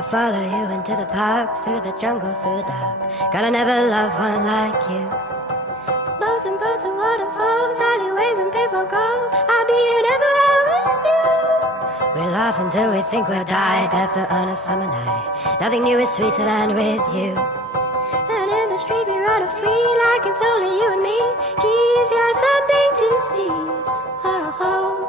I'll follow you into the park, through the jungle, through the dark. God, I never loved one like you. Boats and waterfalls, alleyways and payphone calls. I'll be here never with you. We laugh until we think we'll die, barefoot on a summer night. Nothing new is sweeter than with you. And in the streets we run free, like it's only you and me. Geez, you're something to see. Oh, oh.